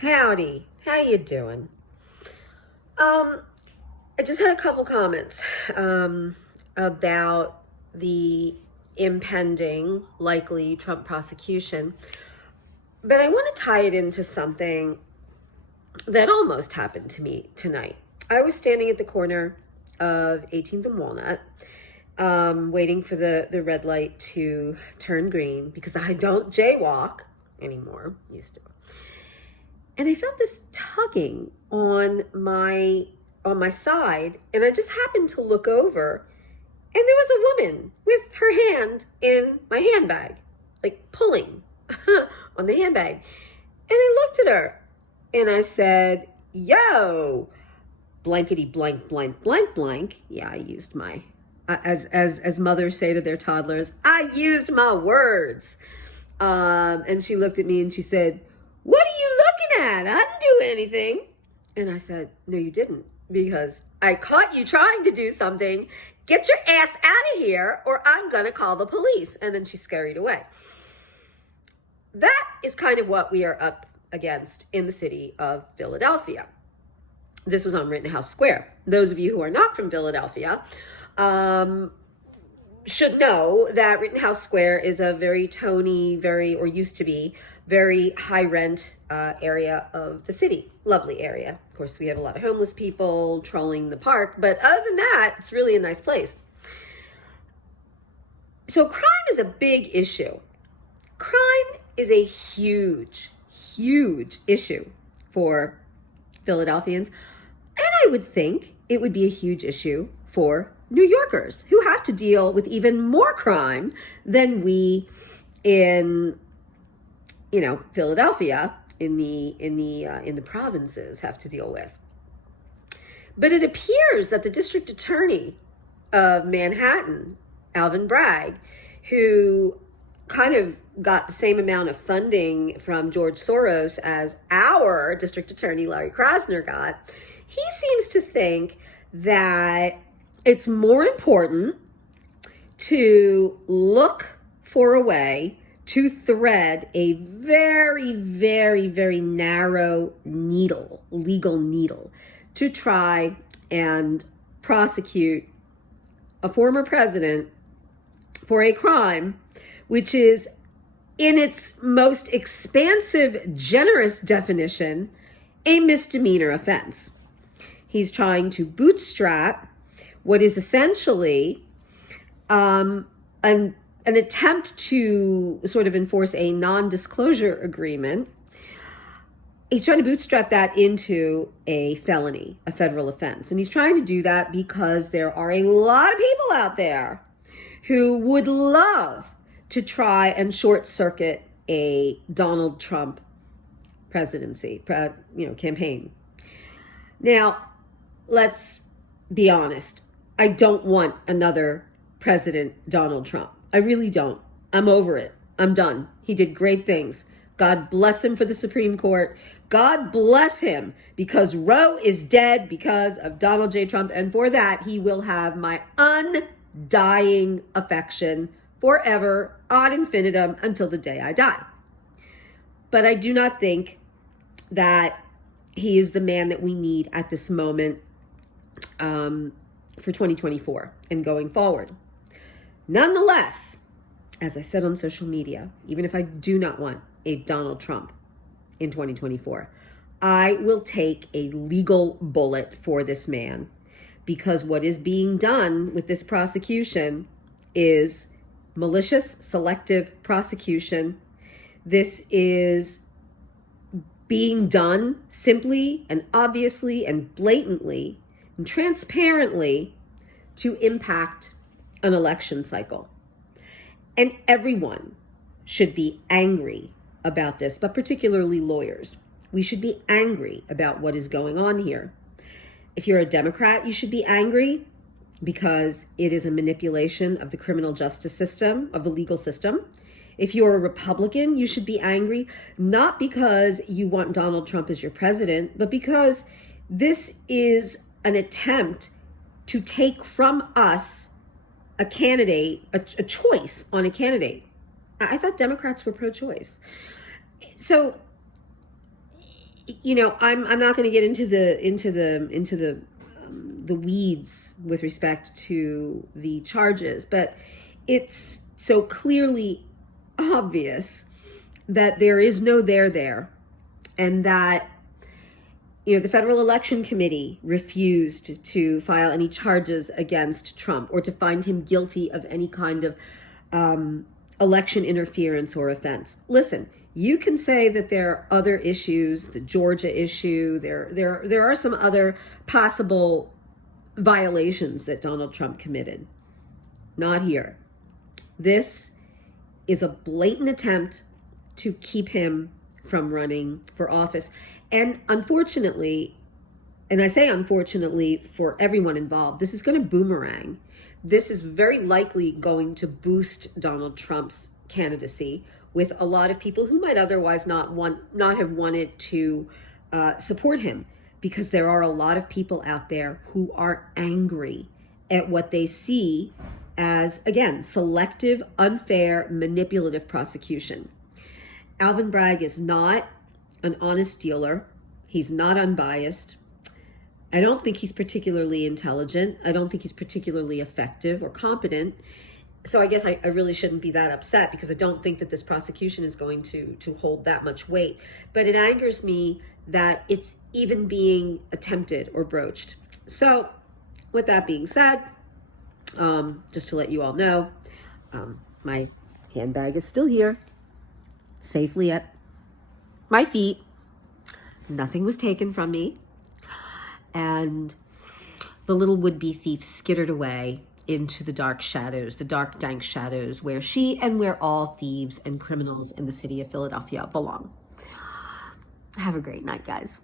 Howdy, how you doing? I just had a couple comments about the impending, likely Trump prosecution, but I want to tie it into something that almost happened to me tonight. I was standing at the corner of 18th and Walnut, waiting for the red light to turn green because I don't jaywalk anymore, used to. And I felt this tugging on my side, and I just happened to look over, and there was a woman with her hand in my handbag, like pulling on the handbag. And I looked at her, and I said, "Yo, blankety blank blank blank blank." Yeah, I used my as mothers say to their toddlers, I used my words. And she looked at me and she said, "What are you looking at? I didn't do anything." And I said, "No, you didn't, because I caught you trying to do something. Get your ass out of here or I'm going to call the police." And then she scurried away. That is kind of what we are up against in the city of Philadelphia. This was on Rittenhouse Square. Those of you who are not from Philadelphia, should know that Rittenhouse Square is a very or used to be, very high rent area of the city. Lovely area. Of course, we have a lot of homeless people trolling the park, but other than that, it's really a nice place. So crime is a big issue. Crime is a huge, huge issue for Philadelphians. And I would think it would be a huge issue for New Yorkers, who have to deal with even more crime than we in, Philadelphia, in the provinces have to deal with. But it appears that the district attorney of Manhattan, Alvin Bragg, who kind of got the same amount of funding from George Soros as our district attorney, Larry Krasner, got, he seems to think that it's more important to look for a way to thread a very, very, very narrow legal needle, to try and prosecute a former president for a crime which is, in its most expansive, generous definition, a misdemeanor offense. He's trying to bootstrap what is essentially an attempt to sort of enforce a non-disclosure agreement. He's trying to bootstrap that into a felony, a federal offense. And he's trying to do that because there are a lot of people out there who would love to try and short circuit a Donald Trump presidency, campaign. Now, let's be honest. I don't want another President Donald Trump. I really don't. I'm over it. I'm done. He did great things. God bless him for the Supreme Court. God bless him, because Roe is dead because of Donald J. Trump. And for that, he will have my undying affection forever, ad infinitum, until the day I die. But I do not think that he is the man that we need at this moment for 2024 and going forward. Nonetheless, as I said on social media, even if I do not want a Donald Trump in 2024, I will take a legal bullet for this man, because what is being done with this prosecution is malicious selective prosecution. This is being done simply and obviously and blatantly and transparently to impact an election cycle. And everyone should be angry about this, but particularly lawyers. We should be angry about what is going on here. If you're a Democrat, you should be angry because it is a manipulation of the criminal justice system, of the legal system. If you're a Republican, you should be angry, not because you want Donald Trump as your president, but because this is an attempt to take from us a candidate, a choice on a candidate. I thought Democrats were pro-choice. So you know, I'm not going to get into the weeds with respect to the charges, but it's so clearly obvious that there is no there, and that, you know, the Federal Election Committee refused to file any charges against Trump or to find him guilty of any kind of election interference or offense. Listen, you can say that there are other issues, the Georgia issue, there are some other possible violations that Donald Trump committed. Not here. This is a blatant attempt to keep him from running for office. And unfortunately, and I say unfortunately for everyone involved, this is going to boomerang. This is very likely going to boost Donald Trump's candidacy with a lot of people who might otherwise not have wanted to support him, because there are a lot of people out there who are angry at what they see as, again, selective, unfair, manipulative prosecution. Alvin Bragg is not an honest dealer. He's not unbiased. I don't think he's particularly intelligent. I don't think he's particularly effective or competent. So I guess I really shouldn't be that upset, because I don't think that this prosecution is going to hold that much weight. But it angers me that it's even being attempted or broached. So with that being said, just to let you all know, my handbag is still here, safely at my feet. Nothing was taken from me. And the little would-be thief skittered away into the dark shadows, the dark, dank shadows, where she and where all thieves and criminals in the city of Philadelphia belong. Have a great night, guys.